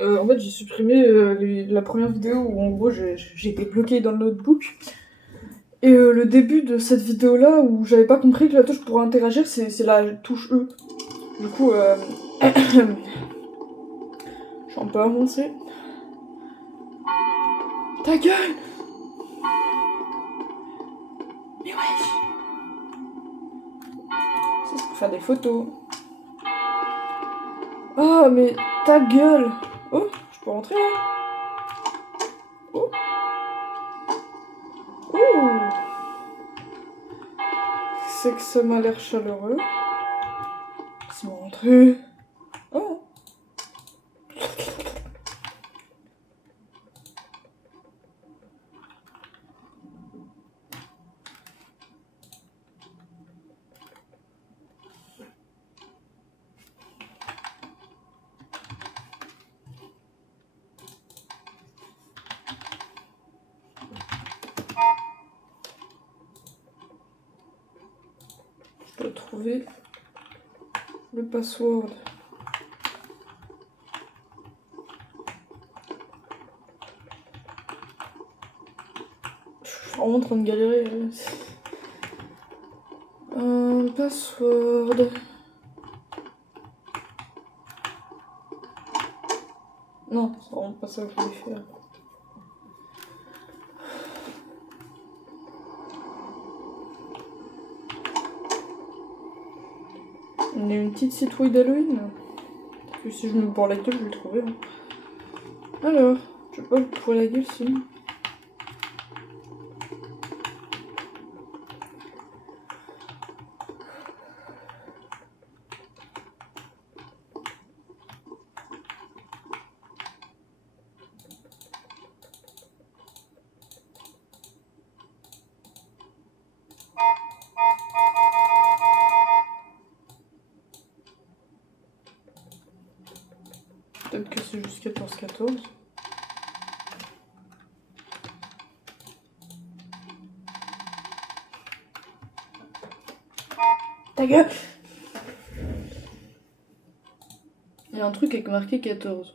En fait, j'ai supprimé la première vidéo où en gros j'étais bloquée dans le notebook. Et le début de cette vidéo-là où j'avais pas compris que la touche pour interagir c'est la touche E. Du coup, je suis un peu avancée. Ta gueule! Mais wesh! Ça c'est pour faire des photos. Ah, mais ta gueule! Oh, je peux rentrer là? Oh! Oh! C'est que ça m'a l'air chaleureux. C'est rentré. Oh! Je dois trouver le password. Je suis vraiment en train de galérer. Password. Non, c'est vraiment pas ça que je voulais faire. On a une petite citrouille d'Halloween. Puis si je me bourre la gueule, je vais le trouver. Hein. Alors, je vais pas me bourrer la gueule sinon. Peut-être que c'est juste 14-14. Ta gueule! Il y a un truc avec marqué 14.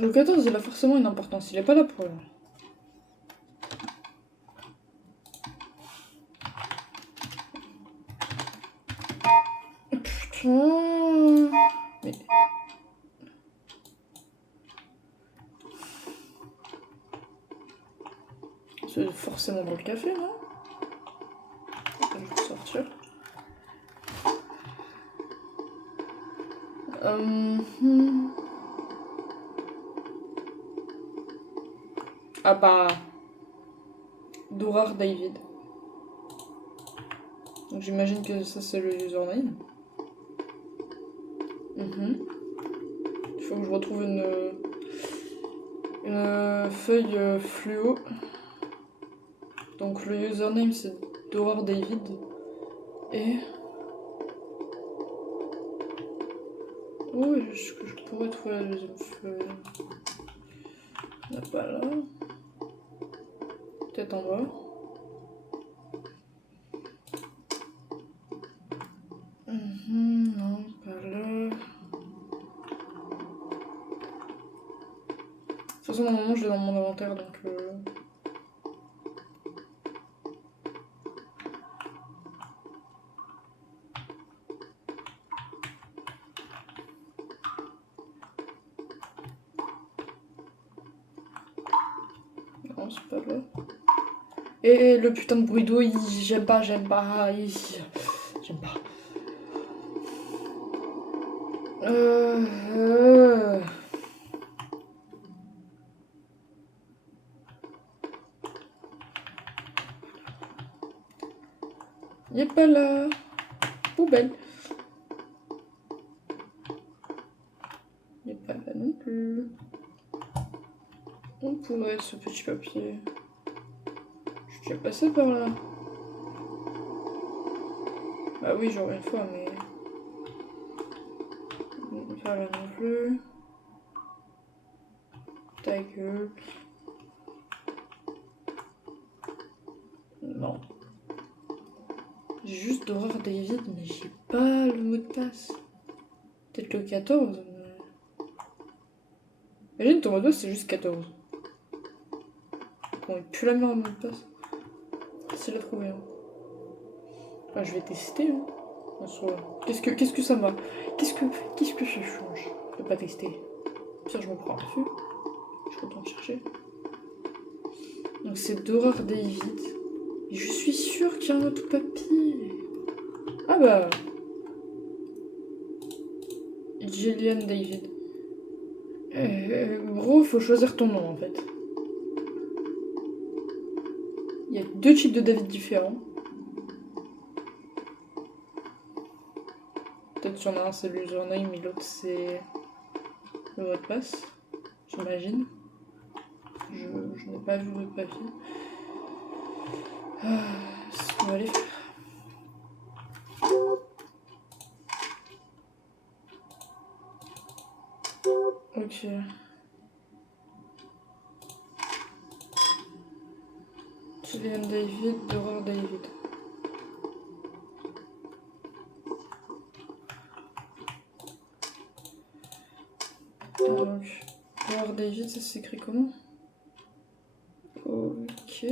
Le 14, il a forcément une importance. Il est pas là pour rien. Putain. Mais... c'est forcément dans le café, non? Je vais sortir. Ah bah... Dorar David. Donc j'imagine que ça c'est le username. Il faut que je retrouve une feuille fluo. Donc le username c'est Dorar David. Et... oh, est-ce que je pourrais trouver la deuxième feuille? Il n'y en a pas là. Peut-être en bas. Non, pas là. De toute façon, normalement, je l'ai dans mon inventaire, donc... non, c'est pas là. Et le putain de bruit d'eau, j'aime pas. J'aime pas. Il est pas là. Poubelle. Il est pas là non plus. On pourrait ce petit papier. Je suis déjà passé par là. Bah oui, genre une fois, mais... pas là non plus. Ta gueule. Non. J'ai juste d'horreur David, mais j'ai pas le mot de passe. Peut-être le 14. Imagine ton mot de passe, c'est juste 14. On est plus la meilleure mot de passe. Facile à trouver. Hein. Enfin, je vais tester. Hein. Qu'est-ce que ça m'a. Qu'est-ce que ça change? Je peux pas tester. Pire, je me prends dessus. Je retourne chercher. Donc c'est d'horreur David. Et je suis sûre qu'il y a un autre papier. Ah bah. Gillian David. Gros, faut choisir ton nom en fait. Il y a 2 types de David différents. Peut-être qu'il y en a un c'est l'username et l'autre c'est le mot de passe. J'imagine. Je n'ai pas vu le papier. C'est ce qu'on va aller faire. Ok. Gillian David, d'horreur David. Donc, d'horreur David, ça s'écrit comment? Ok.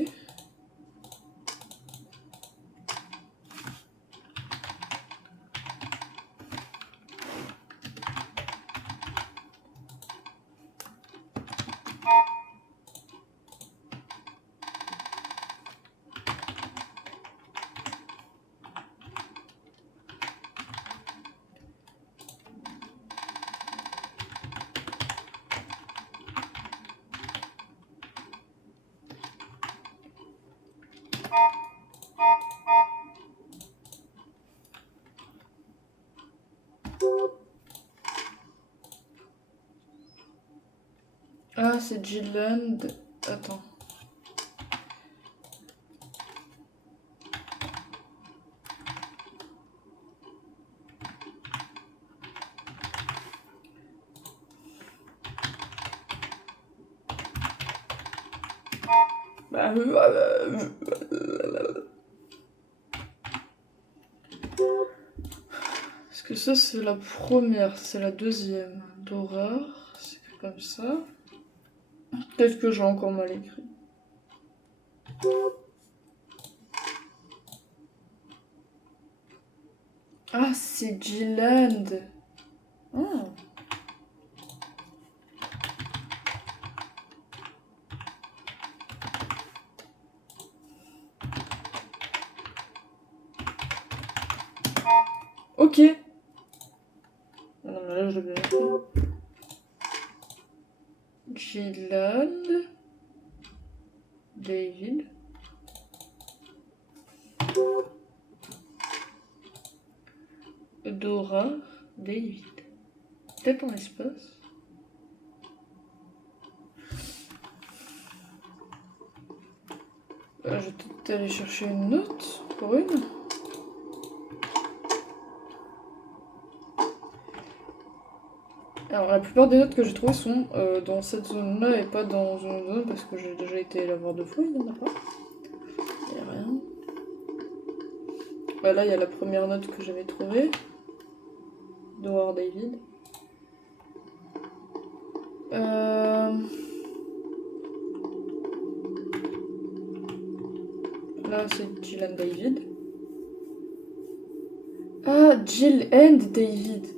Ah, c'est Gillian. Attends. Bah, parce que ça, c'est la première, c'est la deuxième. D'horreur, c'est écrit comme ça. Peut-être que j'ai encore mal écrit. Ah, c'est Gilland. Oh. Ok. Non, mais là, je l'ai bien écrit. Gilland. David. Dora. David. Peut-être en espace. Je vais peut-être aller chercher une note pour une. Alors la plupart des notes que j'ai trouvées sont dans cette zone-là et pas dans une autre zone parce que j'ai déjà été la voir 2 fois, il n'y en a pas. Il n'y a rien. Là, il y a la première note que j'avais trouvée. D'Howard David. Là, c'est Jill and David. Ah, Jill and David.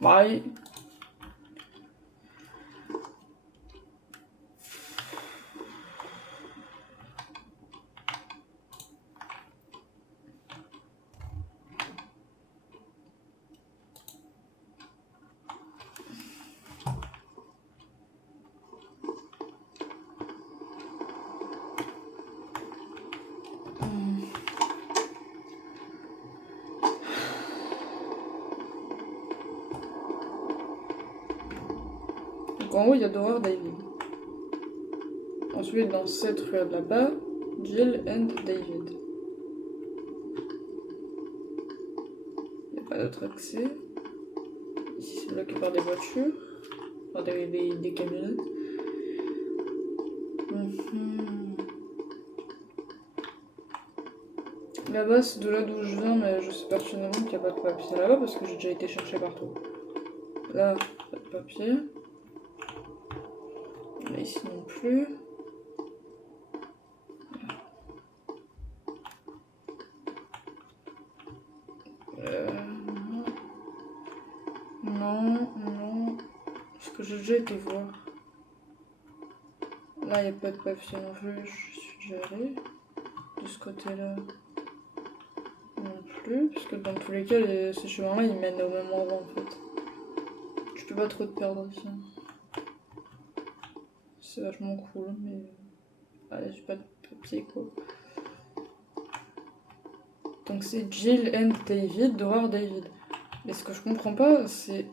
Ouais. Donc en haut, il y a Dora David. Ensuite, dans cette ruelle là-bas, Jill and David. Il n'y a pas d'autre accès. Ici, c'est bloqué par des voitures. Par des camionnettes. Là-bas, c'est de là d'où je viens, mais je sais personnellement qu'il n'y a pas de papier là-bas parce que j'ai déjà été chercher partout. Là, pas de papier. Là, ici non plus. Non. Parce que j'ai déjà été voir. Là, il n'y a pas de papier non plus, je suis déjà allée. De ce côté-là, non plus. Parce que dans tous les cas, ces chemins-là, ils mènent au même endroit en fait. Tu peux pas trop te perdre ici. C'est vachement cool, mais... Allez, j'ai pas de papier quoi. Donc c'est Jill and David, Dora David. Mais ce que je comprends pas, c'est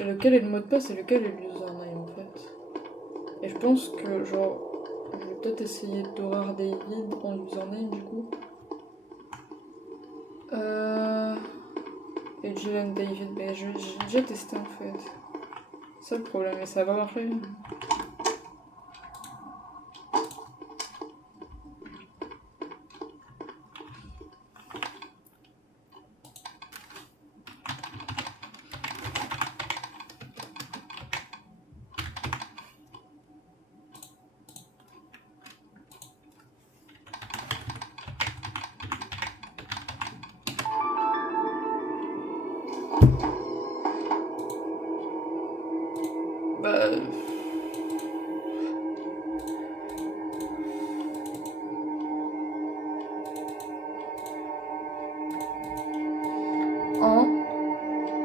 lequel est le mot de passe et lequel est l'username en fait. Et je pense que genre, je vais peut-être essayer Dora David en username du coup. Et Jill and David, mais j'ai déjà testé en fait. C'est ça le problème, mais ça va marcher. Bah...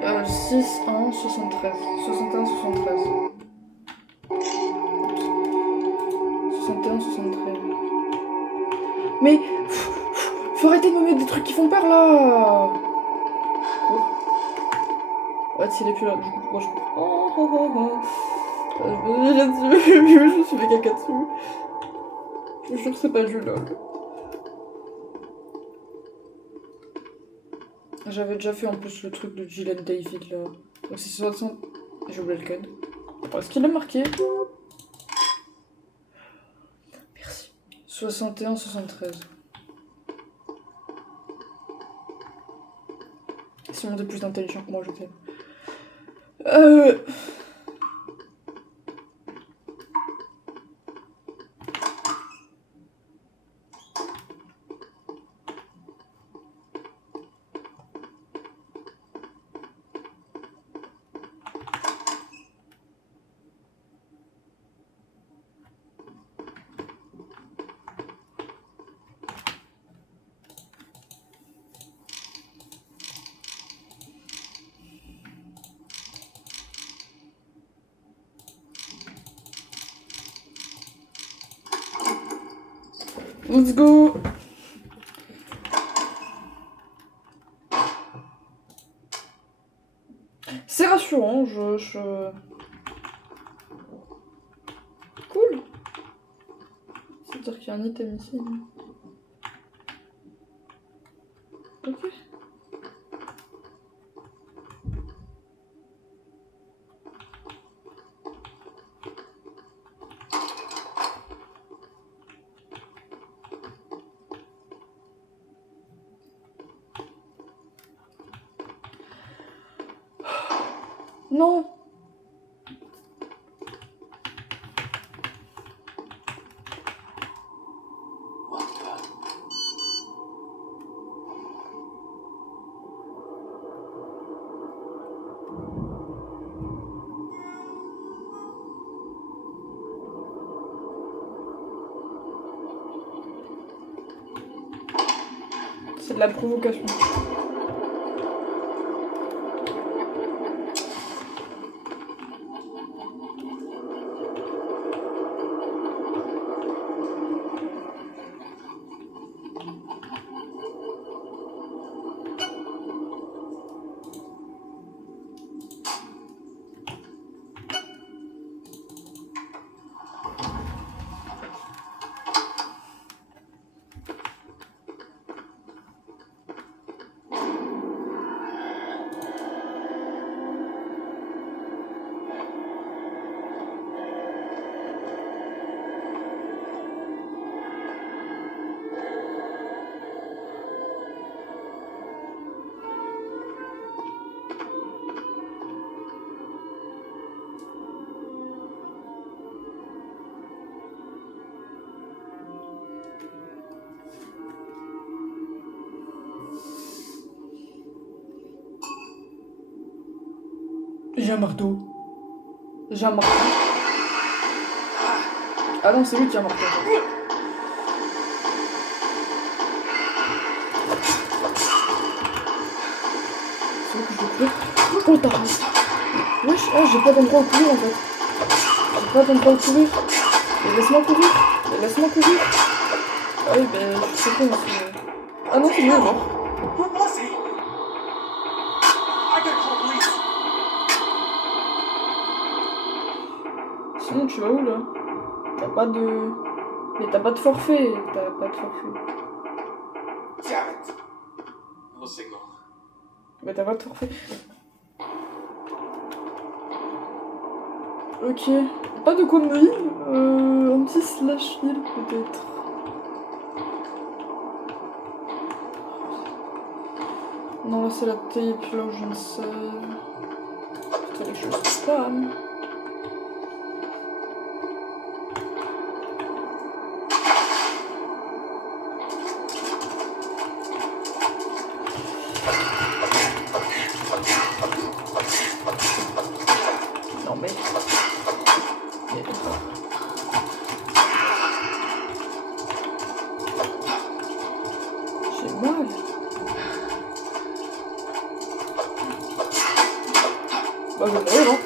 Un, 6, 1, 73. 61, 73. 61, 73. Mais... Faut arrêter de me mettre des trucs qui font peur là. Ouais, s'il est plus là, je coupe. Moi je coupe. Je me suis là-dessus. Je me suis fait caca dessus. Je vous jure que c'est pas du log. J'avais déjà fait en plus le truc de Jill and David là. Donc c'est 60. J'ai oublié le code. Est-ce qu'il est marqué? Merci. 61, 73. Si on est plus intelligent que moi, je t'aime. Let's go. C'est rassurant, Cool. C'est-à-dire qu'il y a un item ici. Ok. Non. C'est de la provocation. j'ai un marteau. J'ai un marteau. Ah non, c'est lui qui a un marteau. C'est où que je dois courir? Oh, t'arrêtes. Wesh, ah, j'ai pas d'endroit où courir en fait. J'ai pas d'endroit où courir. Mais laisse-moi courir. Mais laisse-moi courir. Ah oui, ben, je sais pas aussi. Ah non, c'est lui, mort. Where was he? I gotta call police. Sinon, tu vas où là? T'as pas de. Mais t'as pas de forfait. T'as pas de forfait. Damn it. No signal. Mais t'as pas de forfait. Ok. Pas de conneries. Un petit slash heal peut-être. Non, là c'est la tape, là je ne sais. Putain, les choses spam. Non mais. J'ai mal. Bah je vais mourir, hein.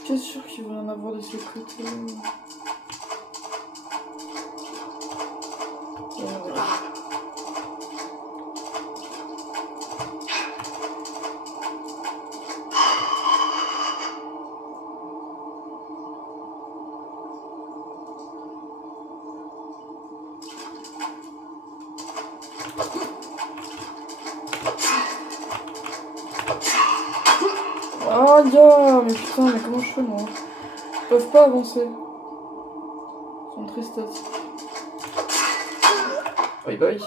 Je suis sûre qu'il va y en avoir de ce côté. Ah, ya, mais putain, mais comment je fais moi? Ils peuvent pas avancer. Ils sont très statiques. Oui, bah oui.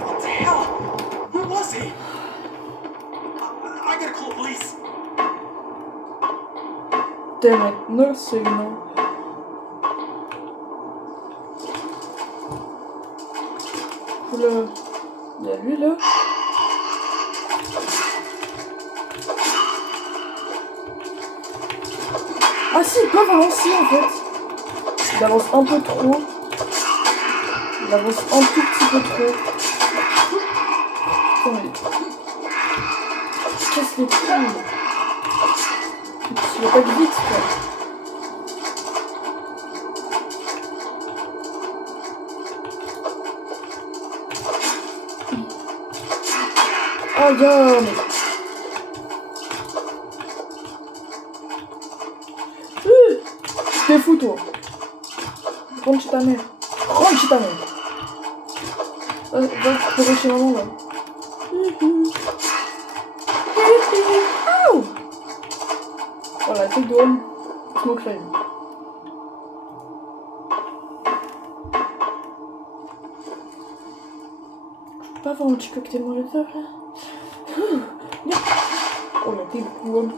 What the hell? Where was he? I gotta call police. Damn it, no signal. Oula, il y a lui là. Ah si, ils peuvent avancer en fait. Il avance un peu trop. Il avance un tout petit peu trop. Putain mais... Casse les couilles. Il va pas vite quoi. Ah ya mais... T'es fou toi. Rentre chez ta mère. Rentre chez ta mère. Va pleurer chez maman là. Ouh. Voilà, take the home. Smoke flame. Je peux pas avoir un petit cocktail molotov là. Oh la take the home.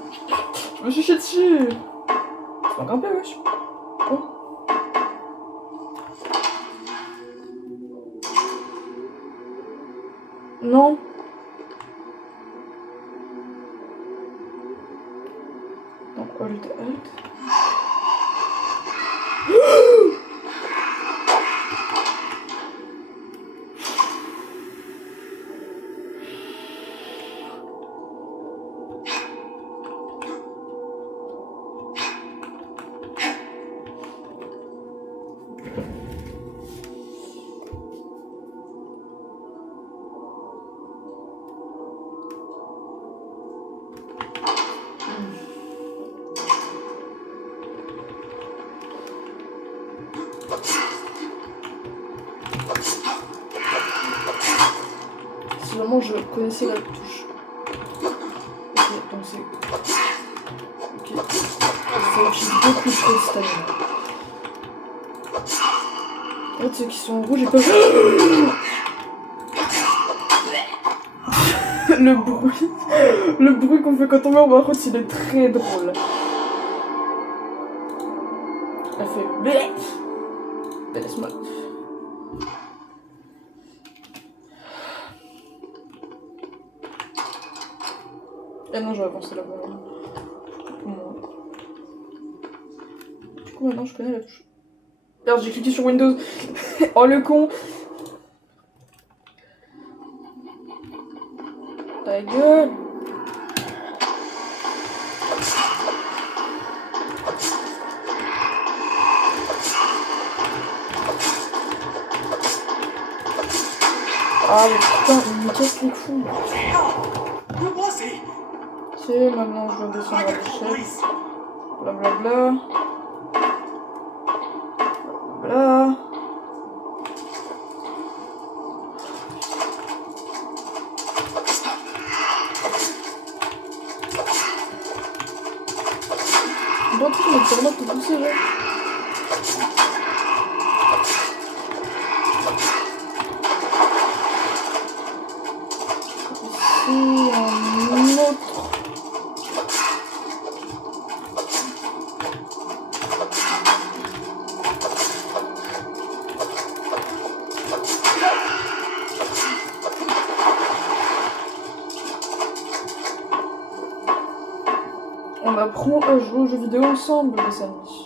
Je me suis chié dessus. C'est pas grimpé wesh. Oh. Non. Donc hold. Normalement, je connaissais la touche. Ok, donc c'est... Ok. Ça utilise beaucoup trop de stamina. En fait, ceux qui sont en rouge, ils peuvent... Le bruit qu'on fait quand on meurt, par contre, il est très drôle. Elle fait... Bleh. Laisse-moi... Ah non, je vais avancer là-bas. Du coup, maintenant, je connais la touche. Merde, j'ai cliqué sur Windows. Oh, le con. Ta gueule. Ah, mais putain, il me casse les couilles. Where was he? Ok, maintenant je dois descendre I à gotta call l'échelle. police. Blablabla. Blablabla. On doit tous mettre sur moi pour pousser là. Ici, un autre. On apprend à jouer aux jeux vidéo ensemble, les amis.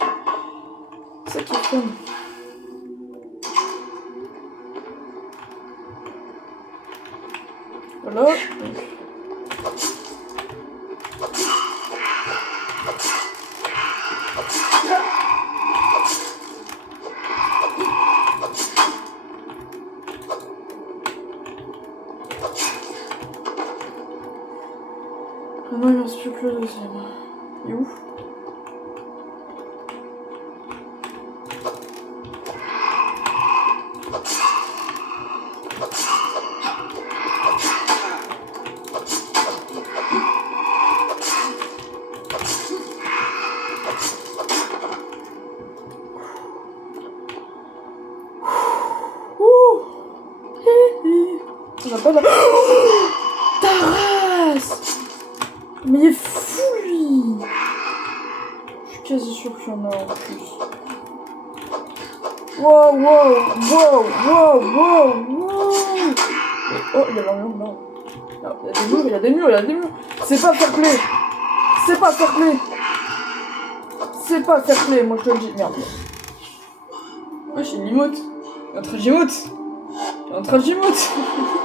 C'est ça qui est fun. Voilà. Maintenant, il ne reste plus que le deuxième. Il est où? On n'a pas la... Oh, ta race! Mais il est fou, lui! Je suis quasi sûre qu'il y en a en plus. Wow, wow, wow, wow, wow, wow! Oh, il y a un mur, non. Non, il y a des murs, il y a des murs, il y a des murs! C'est pas fair play! C'est pas fair play! C'est pas fair play, moi je te le dis. Merde. Ouais, j'ai une limote. Un tragimote. Un tragimote.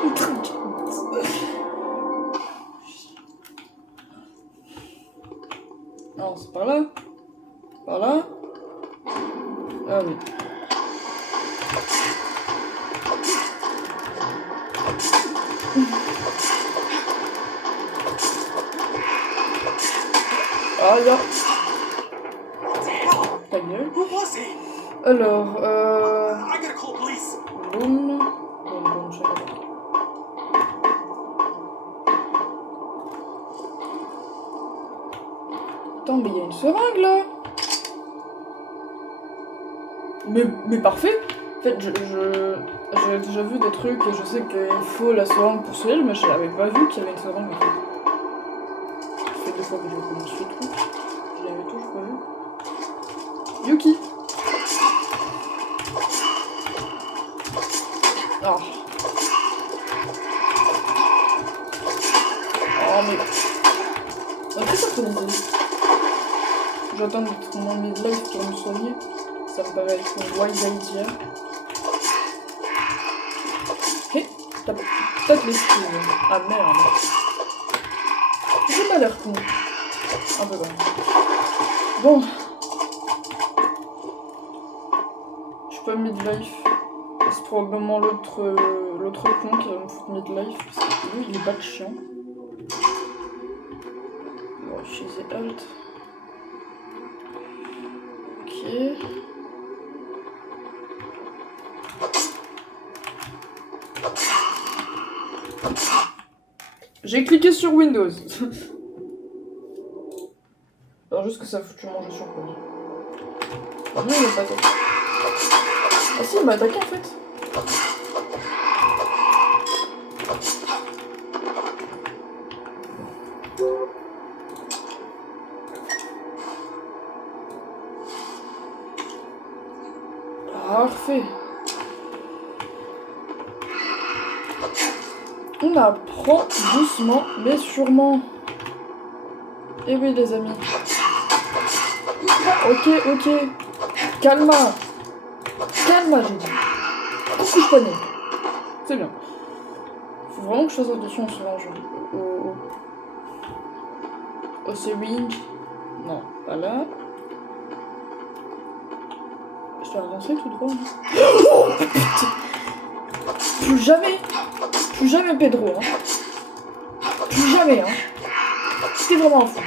Un tragimote. Non, c'est par là. Par là. Ah oui. Ah là. Ta gueule. Where was he? Alors, I gotta call police. boum. Boum, boum, je vais. Attends, mais il y a une seringue là. Mais parfait. En fait, j'ai déjà vu des trucs et je sais qu'il faut la seringue pour sourire, mais je n'avais pas vu qu'il y avait une seringue en fait. Ça fait 2 fois que je recommence ce truc. Je l'avais toujours pas vu. Yuki. Ah. Oh mais... Très synchronisé. J'attends d'être mon midlife pour me soigner. Ça me paraît être une wise idea. Hé, t'as peut-être l'esquive. Ah merde. J'ai pas l'air con. Un peu quand même. Bon. Je peux midlife. C'est probablement l'autre con qui va me foutre midlife. Parce que lui, il est pas de chiant. On va utiliser Alt. Ok. J'ai cliqué sur Windows. Alors juste que ça fout manger sur pause. Ah non, il m'a pas attaqué. Ah si, il m'a attaqué en fait. Parfait. On apprend doucement mais sûrement. Eh oui les amis. Ok. Calma. Calma j'ai dit. Coucou je connais. C'est bien. Faut vraiment que je fasse attention à ce range. Au syringe. Non, pas là. Je dois avancer tout droit. Oh, putain. Plus jamais Pedro. Hein. Plus jamais. Hein. C'était vraiment un fou.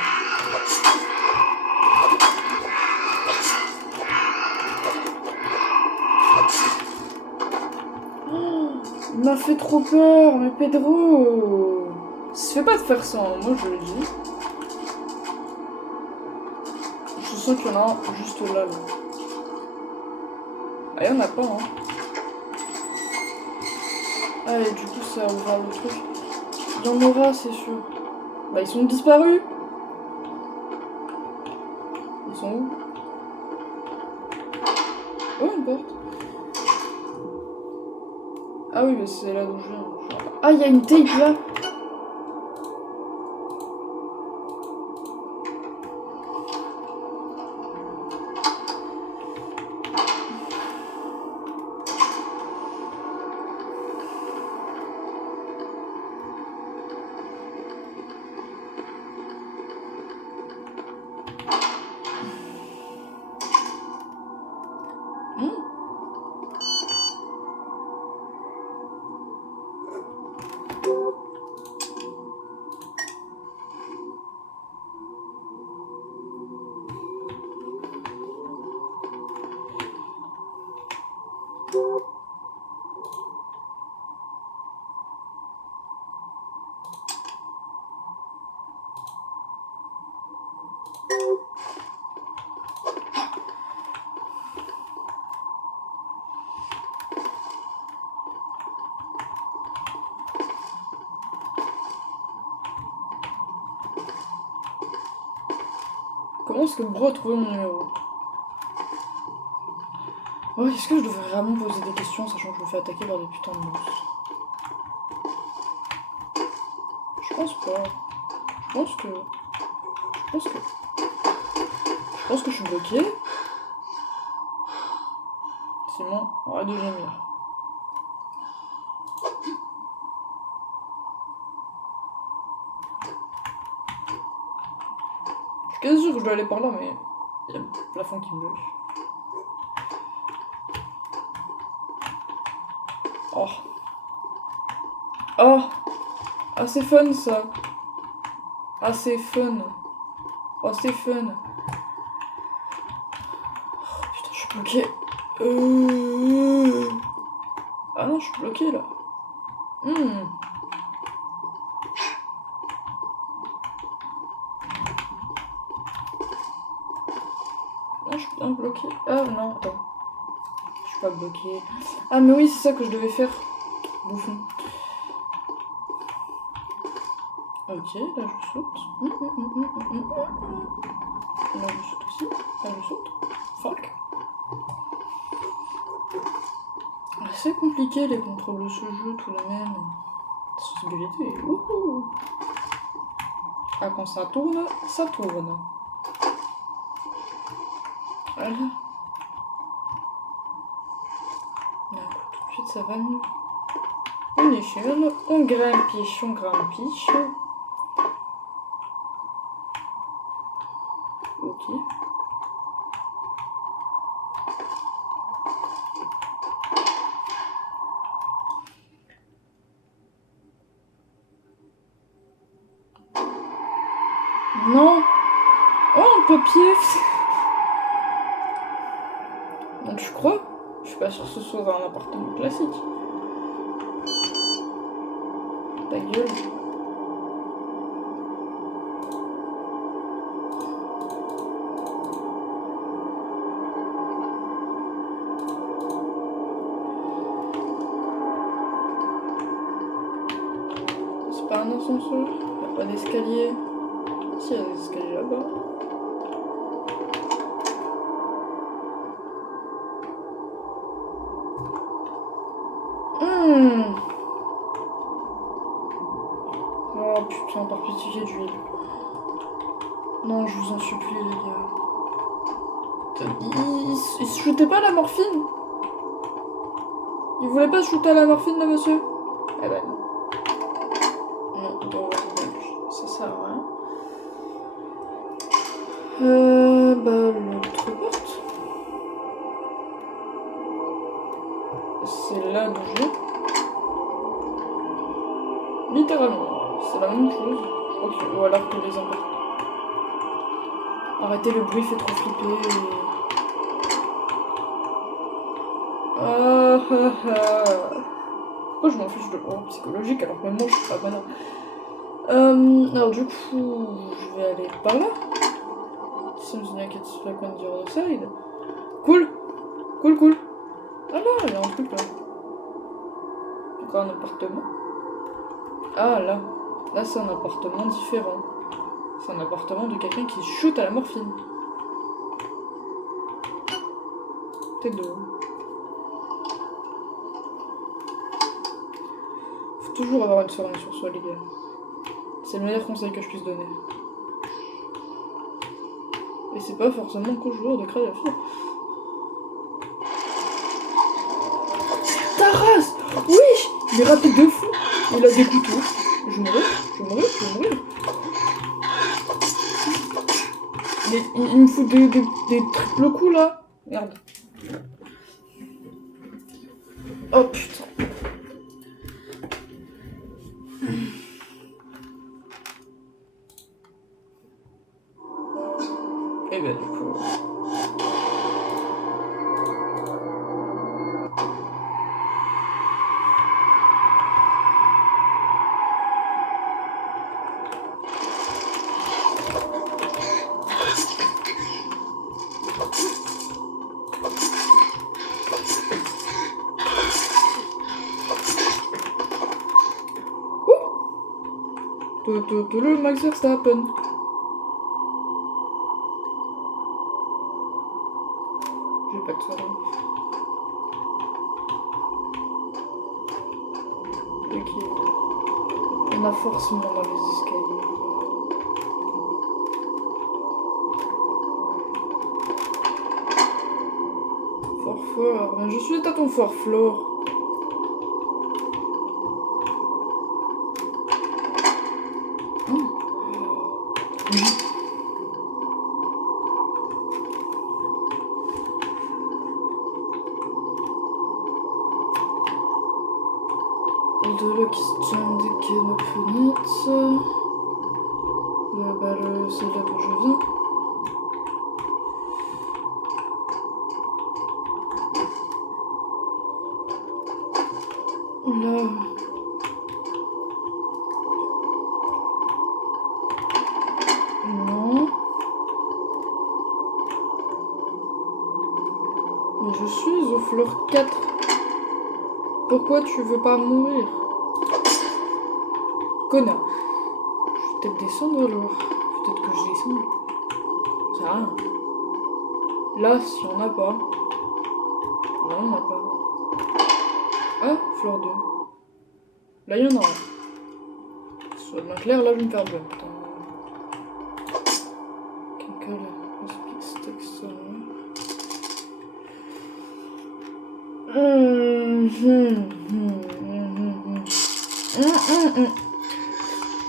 Oh, il m'a fait trop peur, mais Pedro. Ça se fait pas de faire ça, hein. Moi je le dis. Je sens qu'il y en a un juste là. Ah, il y en a pas, hein. Ah, et du coup, ça ouvra le truc. Il y en aura, c'est sûr. Bah, ils sont disparus. Ils sont où? Oh, une porte. Ah oui, mais c'est là d'où je viens. Ah, il y a une tape là. Comment est-ce que Bro a trouvé mon numéro? Oh, est-ce que je devrais vraiment poser des questions sachant que je me fais attaquer par des putains de monstres? Je pense pas. Je pense que je suis bloqué. Sinon, arrête de gémir. Je suis quasi sûr que je dois aller par là, mais il y a le plafond qui me bloque. Oh. Oh. Ah, c'est fun ça. Ah, c'est fun. Oh, c'est fun. Oh, putain, je suis bloqué. Ah non, je suis bloqué là. Ah, je suis bien bloqué. Ah non, attends. Je suis pas bloqué. Ah, mais oui, c'est ça que je devais faire. Bouffon. Ok, là je saute. Là je saute aussi. Là je saute. Fuck. C'est compliqué les contrôles de ce jeu tout de même. Sensibilité. Wouhou. Ah, quand ça tourne, ça tourne. Voilà. Tout de suite ça va mieux. Une échelle, on grimpiche. Ok. Non. Oh, un papier. Donc je crois. Je suis pas sûre que ce soit un appartement classique. Ta gueule. Il n'y a pas d'escalier. Si, il y a des escaliers là-bas. Oh putain, par pitié d'huile. Non, je vous en supplie, les gars. Il se shootait pas à la morphine? Il voulait pas se shooter à la morphine, là, monsieur? Eh ben non. Non, bon, ça sert à rien. Bah, l'autre porte. C'est là d'où je viens. Littéralement. C'est la même chose. Je crois que... Ou alors que les importe. Arrêtez, le bruit fait trop flipper. Pourquoi je m'en fiche de l'horreur psychologique alors que même moi je suis pas malin? Alors du coup, je vais aller par là. Seems like it's like on the other side. Cool. Cool, cool. Ah là, il y a un truc là. Encore un appartement. Ah là. Là c'est un appartement différent. C'est un appartement de quelqu'un qui shoot à la morphine. T'es drôle. Faut toujours avoir une soirée sur soi, les gars. C'est le meilleur conseil que je puisse donner. Et c'est pas forcément qu'aux joueurs de Cry of Fear. Ta race! Oui! Il est rapide de fou! Il a des couteaux. Je vais mourir. Il me fout des triples coups là. Merde. Oh putain. Et bah du coup... Le Max Verstappen. J'ai pas de soirée. Ok. On a forcément dans les escaliers. Fort fort. Ben, je suis à ton fort Flore. De là qui se tient des canoponites. Bah, c'est là d'où je viens. Là. Non. Mais je suis au floor 4. Pourquoi tu veux pas mourir? Connard. Je vais peut-être descendre alors. Peut-être que je descends. C'est rien. Là, si on n'a pas. Là, on n'a pas. Ah, fleur 2. Là, il y en a un. Soit bien clair, là, je vais me faire bien. Quelqu'un là.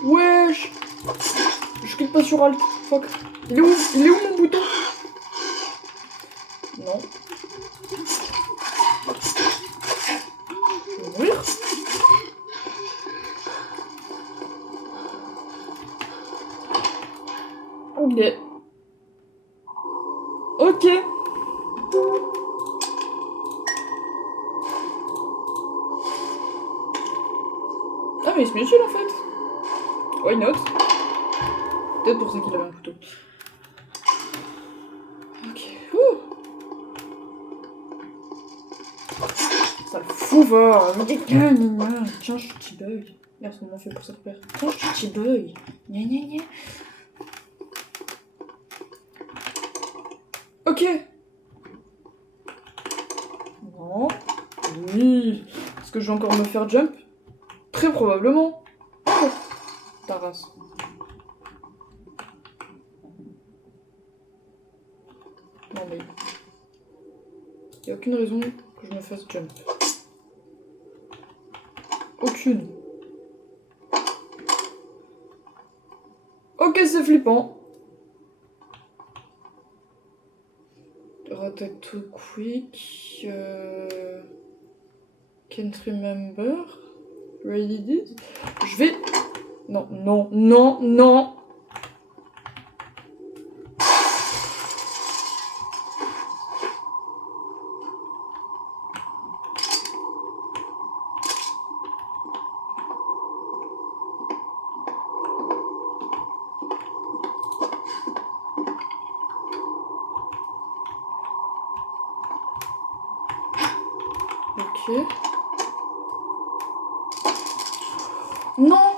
Wesh! Je clique pas sur Alt. Fuck. Il est où mon bouton? Non. Je vais mourir. Ok. Ok. Ah mais il se met dessus en fait. Why not? Peut-être pour ça qu'il avait un couteau. Ok. Ouh. Ça le fout va. Tiens, je petit bug. Merde, comment on fait pour cette paire? Oh, petit boy. Gna gna gna. Ok. Non. Oui. Est-ce que je vais encore me faire jump? Très probablement. Oh, ta race. Non mais... Il n'y a aucune raison que je me fasse jump. Aucune. Ok, c'est flippant. Ratatouille. Can't remember. Really did. Je vais... Non, non, non, non. Ok. Non.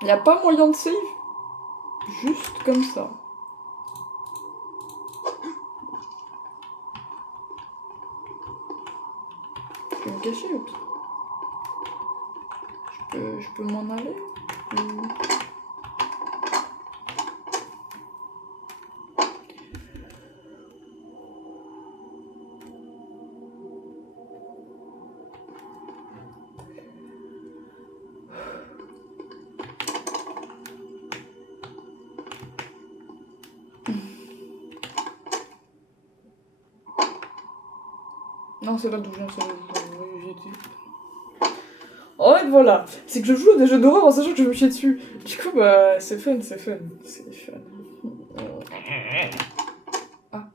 Il n'y a pas moyen de save. Juste comme ça. Je vais me cacher ou je peux m'en aller ou... Non, c'est là d'où je viens, c'est là d'où j'étais. En fait, voilà, c'est que je joue à des jeux d'horreur en sachant que je me chie dessus. Du coup, bah, c'est fun, c'est fun, c'est fun. Ah.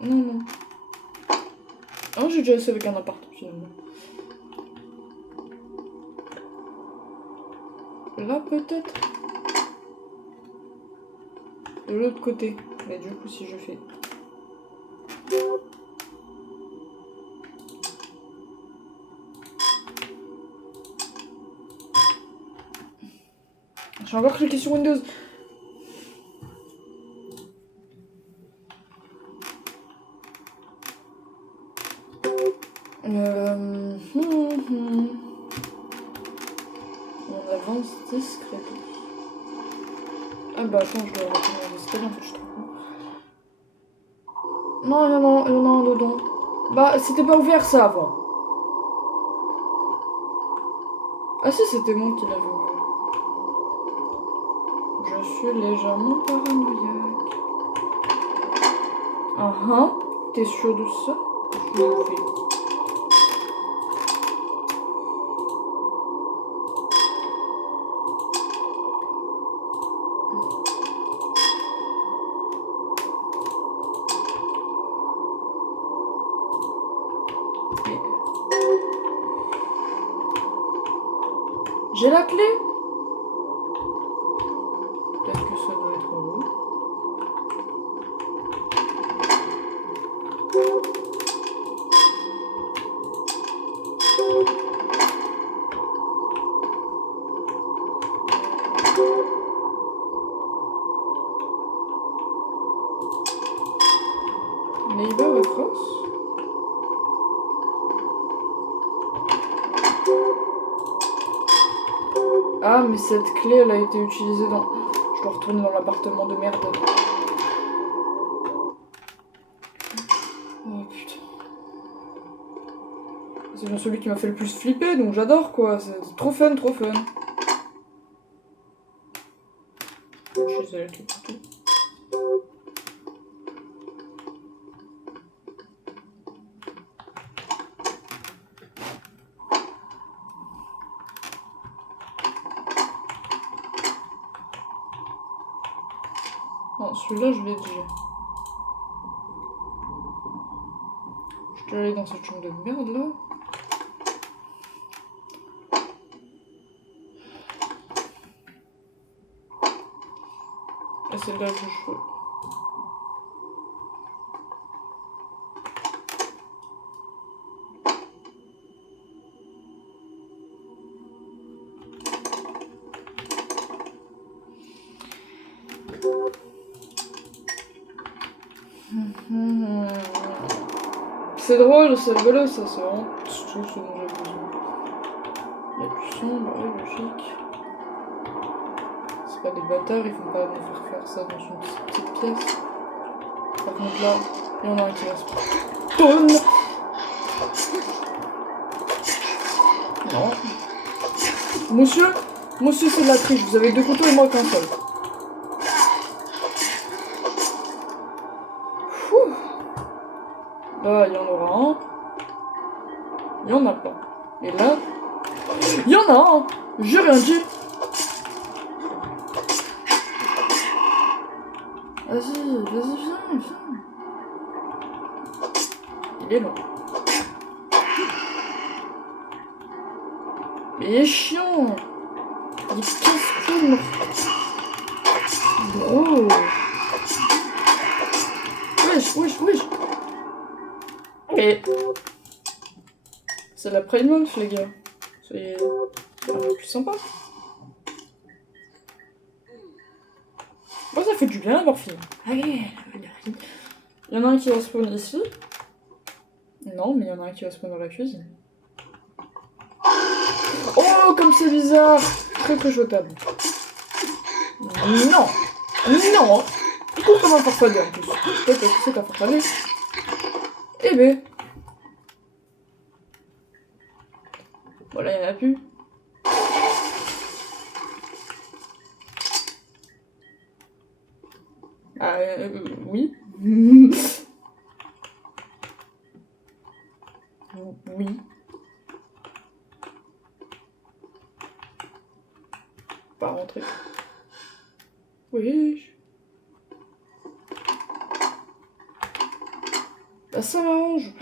Non, non. Oh, j'ai déjà essayé avec un appart, finalement. Là, peut-être. De l'autre côté. Mais du coup, si je fais... J'ai encore cliqué sur Windows. On avance discrètement. Ah bah attends, je dois retourner à l'escalier en fait, je suis trop con. Non, non, non, non, dedans. Bah, c'était pas ouvert ça avant. Ah si, c'était moi qui l'avais ouvert. Je suis légèrement paranoïaque. Ah ah, t'es sûr de ça? Je le fais. J'ai la clé? Peut-être que ça doit être en haut. Neighbor across? Ah, mais cette clé, elle a été utilisée dans... Je dois retourner dans l'appartement de merde. Oh putain. C'est bien celui qui m'a fait le plus flipper, donc j'adore quoi. C'est trop fun, trop fun. Je suis allée tout partout. Non, celui-là, je l'ai déjà. Je dois aller dans cette chambre de merde là. Et c'est là que je veux. C'est drôle, c'est rigolo, ça, c'est vraiment tout ce dont j'ai besoin. Il y a du son, bah oui, logique. C'est pas des bâtards, ils vont pas nous faire ça dans une petite pièce. Par contre là, il y en a un qui va spawn. Non. Monsieur c'est de la triche, vous avez 2 couteaux et moi qu'un seul. Là, il y en aura un. Il y en a pas. Et là, il y en a un. J'ai rien dit. Vas-y, viens. Il est là. Mais il est chiant. Il est casse-couille. Bro. Wesh. Mais... C'est la Pride Month, les gars. Soyez un peu plus sympa. Bon, ça fait du bien d'avoir fini. Allez. Il y en a un qui va spawn ici. Non, mais il y en a un qui va spawn dans la cuisine. Oh, comme c'est bizarre. Très jetable. Non. Il court comme un farfadet en plus. Peut-être que c'est un farfadet. Eh ben. Voilà, il n'y en a plus. Oui. Oui. Pas rentrer. Oui. Bah ça m'arrange.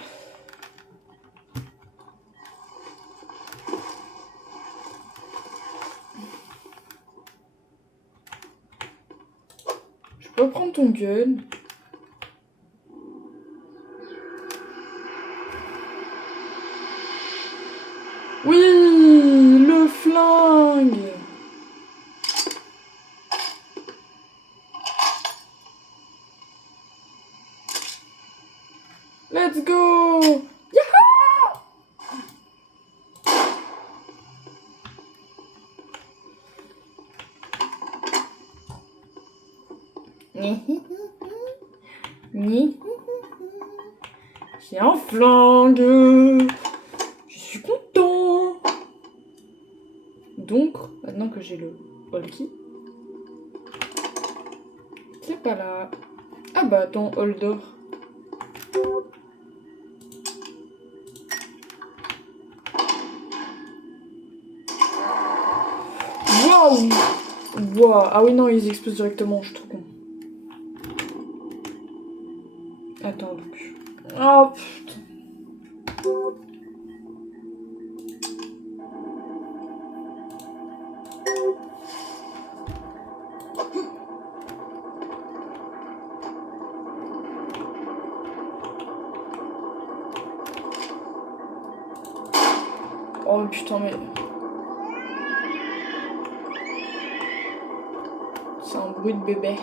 Je peux prendre ton gun. Oui, le flingue. Let's go. Yaha! J'ai un flingue. Je suis content. Donc, maintenant que j'ai le Holky, c'est pas là. Ah bah attends, Holdor. Waouh! Wow. Ah oui, non, ils explosent directement, je suis trop con. Attends, donc. Oh putain. Oh putain, mais. C'est un bruit de bébé.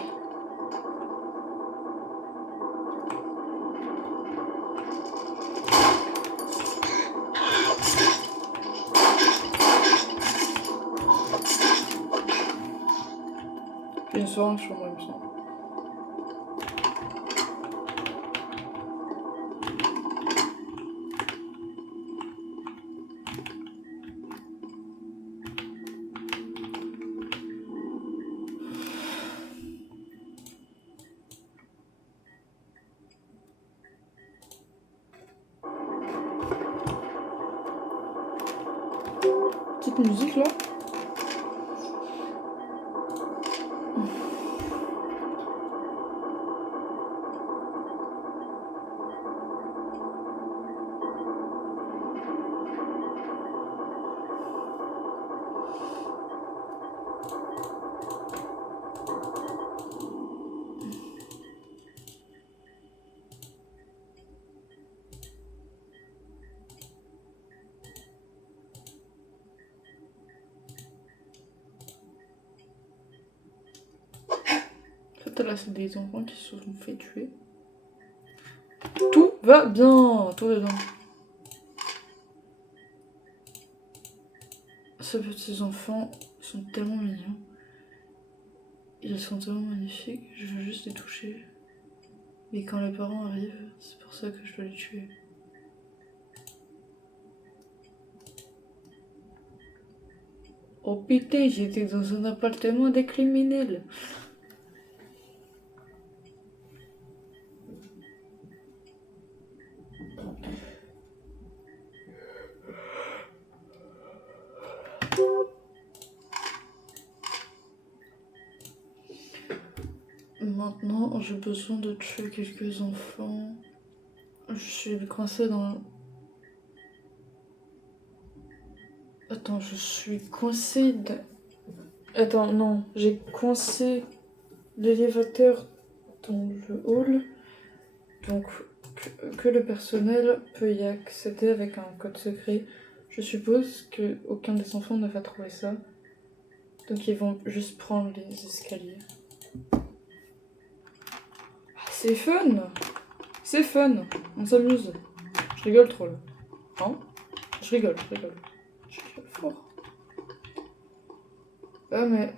J'ai une soirée sur moi, il me semble. Petite musique là. là, c'est des enfants qui se sont fait tuer. Tout va bien, tout va bien. Ces petits enfants sont tellement mignons. Ils sont tellement magnifiques, je veux juste les toucher. Mais quand les parents arrivent, c'est pour ça que je dois les tuer. Oh putain, j'étais dans un appartement des criminels. Maintenant, j'ai besoin de tuer quelques enfants. Je suis coincée dans... Attends, je suis coincée de... Attends, non, j'ai coincé l'élévateur dans le hall. Donc, que le personnel peut y accéder avec un code secret. Je suppose que aucun des enfants ne va trouver ça. Donc ils vont juste prendre les escaliers. Ah, c'est fun! C'est fun! On s'amuse. Je rigole trop là. Hein? Je rigole. Je rigole fort. Ah mais...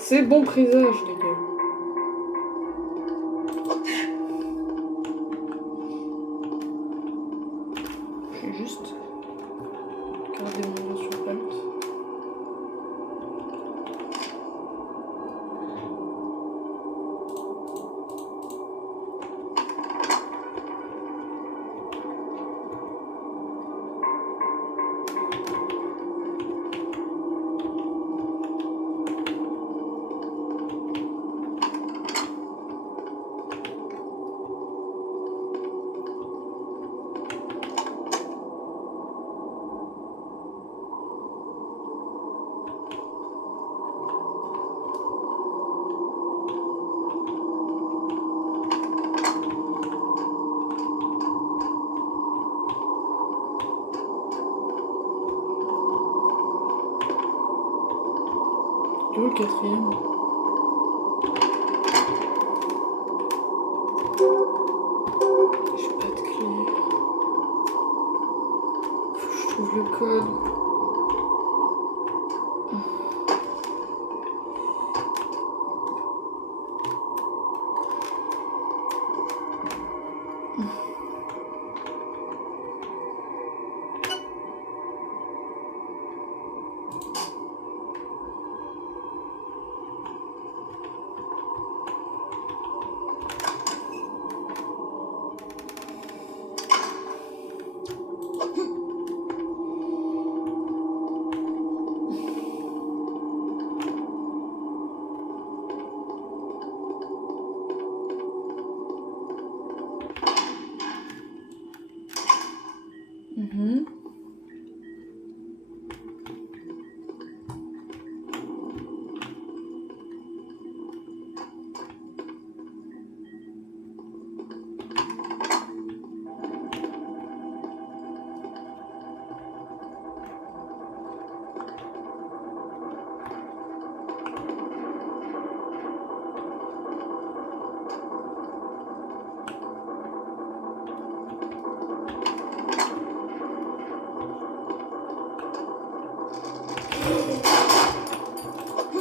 C'est bon présage, les gars. Je vais juste garder mon main sur Alt. Où le quatrième? J'ai pas de clé. Faut que je trouve le code.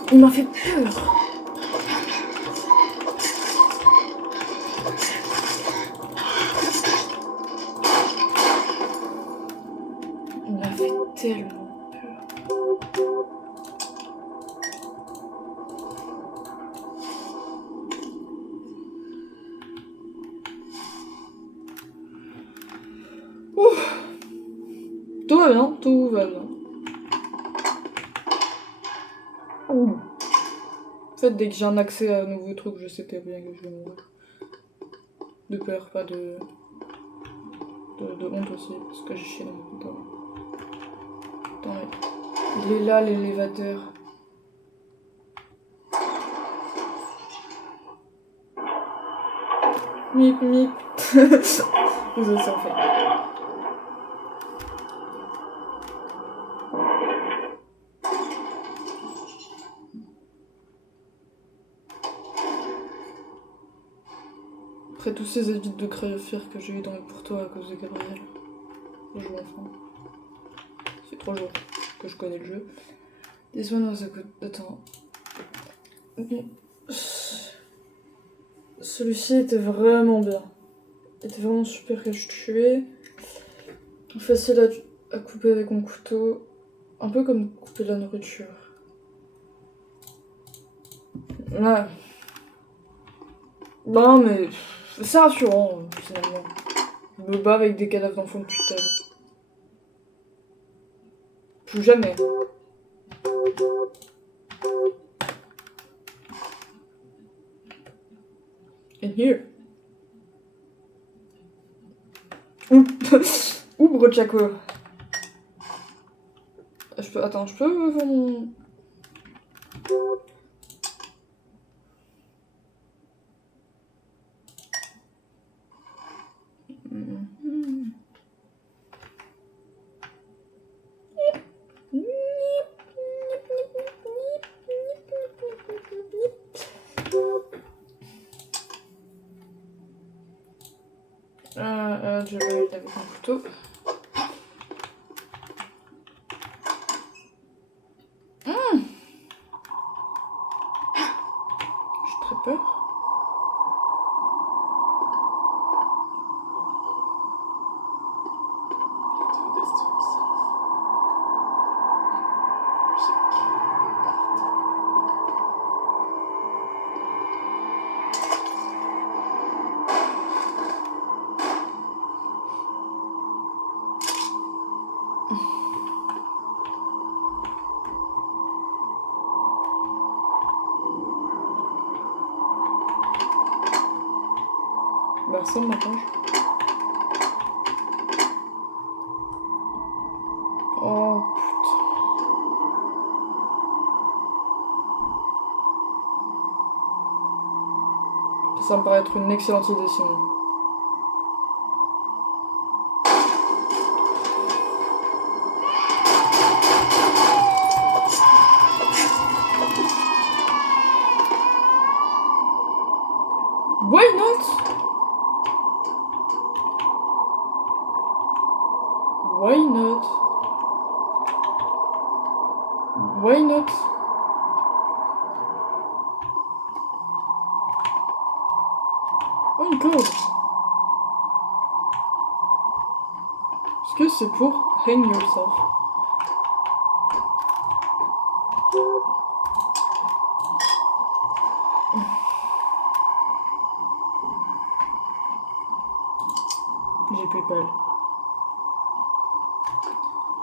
Il m'a fait peur. Il m'a fait tellement peur. Ouf. Tout va bien, tout va bien. Ouh. En fait, dès que j'ai un accès à un nouveau truc, je sais très bien que je vais mourir. De peur, pas de honte aussi, parce que j'ai chié dans mon putain. Non mais... Il est là, l'élévateur. Mip, mip. Vous avez ça fait. Après tous ces avis de faire que j'ai eu dans les pour toi à cause de Gabriel. Je joue enfin. Ça fait 3 jours que je connais le jeu. This one was a good... Attends. Celui-ci était vraiment bien. Il était vraiment super que je tuais. Facile à couper avec mon couteau. Un peu comme couper la nourriture. Ouais. Non mais... C'est rassurant, finalement. Je me bats avec des cadavres d'enfants depuis tout à l'heure. Plus jamais. In here. Ouh, Brochaco. Je peux... Attends, je peux voir mon... Je vais avec mon couteau. J'ai très peur. Personne m'attend. Oh putain. Ça me paraît être une excellente idée sinon. Why not? Why not? Why not? Oh, une corde. Est-ce que c'est pour hang yourself? J'ai plus de balles.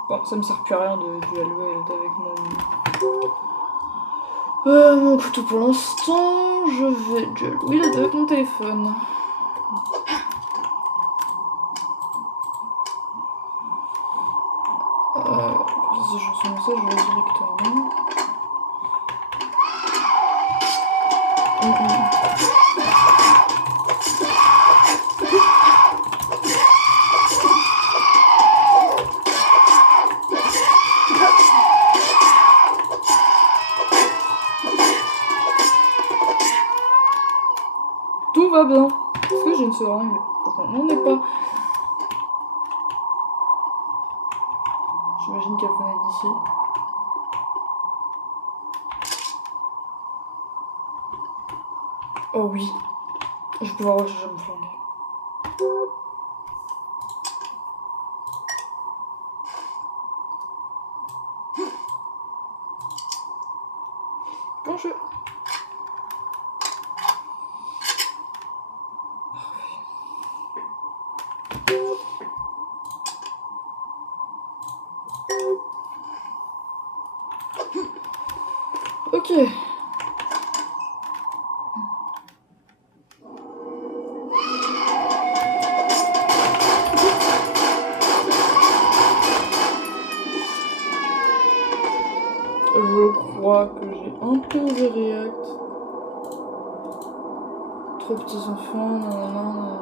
Bon, ça me sert plus à rien de jouer avec mon couteau pour l'instant. Je vais dual wield avec mon téléphone. Si je sens ça, je vais directement. Tout va bien. Est-ce que j'ai une seringue? Non, n'est pas. J'imagine qu'elle venait d'ici. Oh oui. Je vais pouvoir recharger mon flingue. Bonjour. Ok. un peu overreact. Trop petits enfants, nanana.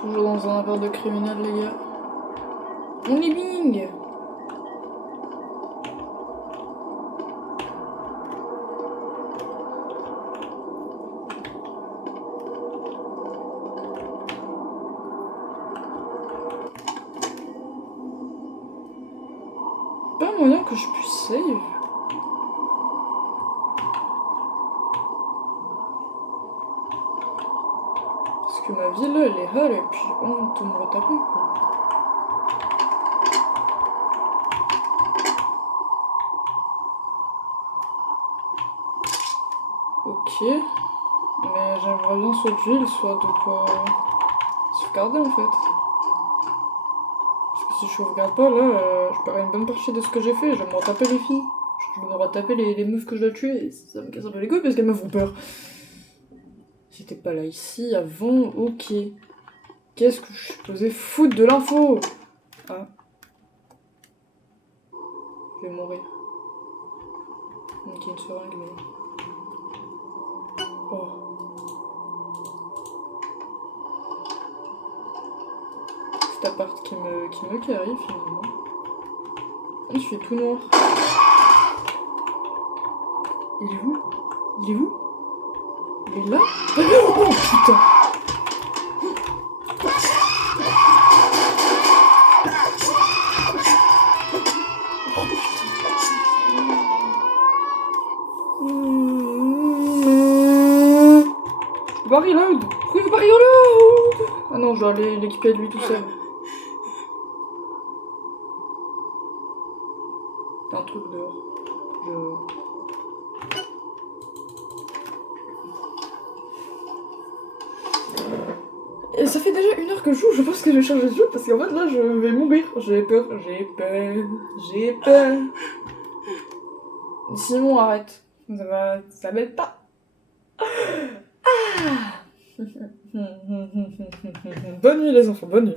Toujours dans un appart de criminel, les gars. On est bing! Pas moyen que je puisse save. Parce que ma vie là, elle est hard et puis on tout me retaper quoi. Ok. Mais j'aimerais bien soit de ville, soit de quoi sauvegarder en fait. Parce que si je sauvegarde pas là, je perds une bonne partie de ce que j'ai fait. Je vais me retaper les filles. Je vais me retaper les meufs que je dois tuer. Et ça me casse un peu les couilles parce que les meufs ont peur. J'étais pas là ici avant, ok. Qu'est-ce que je suis supposée foutre de l'info? Ah. Je vais mourir. Ok, une seringue, mais... Oh. Cet appart qui me carry finalement. Je suis tout noir. Il est où? Il est où? Il est là? Oh putain! Va reload! Pourquoi il veut pas reload? Ah non, je dois aller l'équiper de lui tout seul. T'as un truc dehors. Et ça fait déjà 1 heure que je joue, je pense que je vais changer de jeu parce qu'en fait là je vais mourir. J'ai peur. Simon, arrête. Ça m'aide pas. Ah. Bonne nuit les enfants, bonne nuit.